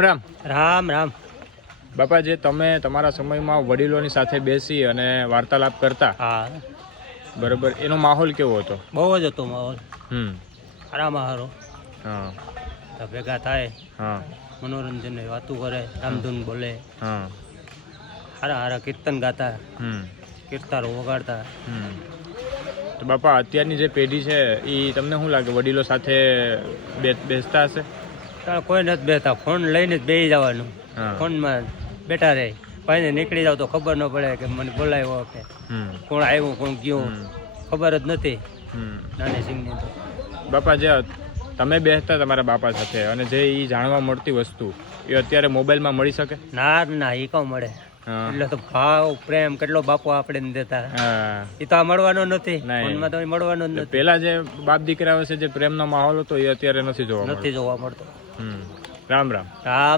રામ રામ રામ. બાપા, જે તમે તમારા સમયમાં વડીલોની સાથે બેસી અને વાર્તાલાપ કરતા, હા, બરોબર, એનો માહોલ કેવો હતો? બહુ જ હતો માહોલ. હમ સારામાં સારો. હા બધા ભેગા થાય, હા મનોરંજન વાતું કરે, રામધૂન બોલે, હા સારા સારા કીર્તન ગાતા, હમ કીર્તારો વગાડતા. હમ તો બાપા, અત્યારની જે પેઢી છે એ તમને શું લાગે, વડીલો સાથે બેસતા હશે? તારે કોઈ નથી બેતા, ફોન લઈને જ બેસી જવાનું. હા. ફોનમાં બેઠા રહે, ભાઈને નીકળી જાવ તો ખબર ન પડે કે મને બોલાવ્યો કે હમ કોણ આવ્યું કોણ ગયું, ખબર જ નથી હમ નાની સિંગની તો. બાપા, જે તમે બેસતા તમારા બાપા સાથે અને જે એ જાણવા મળતી વસ્તુ એ અત્યારે મોબાઈલમાં મળી શકે? ના ના, એ કહું મળે. હા. એટલે તો ભાવ પ્રેમ કેટલો બાપો આપણે દેતા, હા. એ તો આ મળવાનો નથી. નહીં. ફોનમાં તો મળવાનો જ નથી. પેલા જે બાપ દીકરા વચ્ચે જે પ્રેમનો માહોલ હતો એ અત્યારે નથી જોવા મળતો. નથી જોવા મળતો. રામ રામ. હા.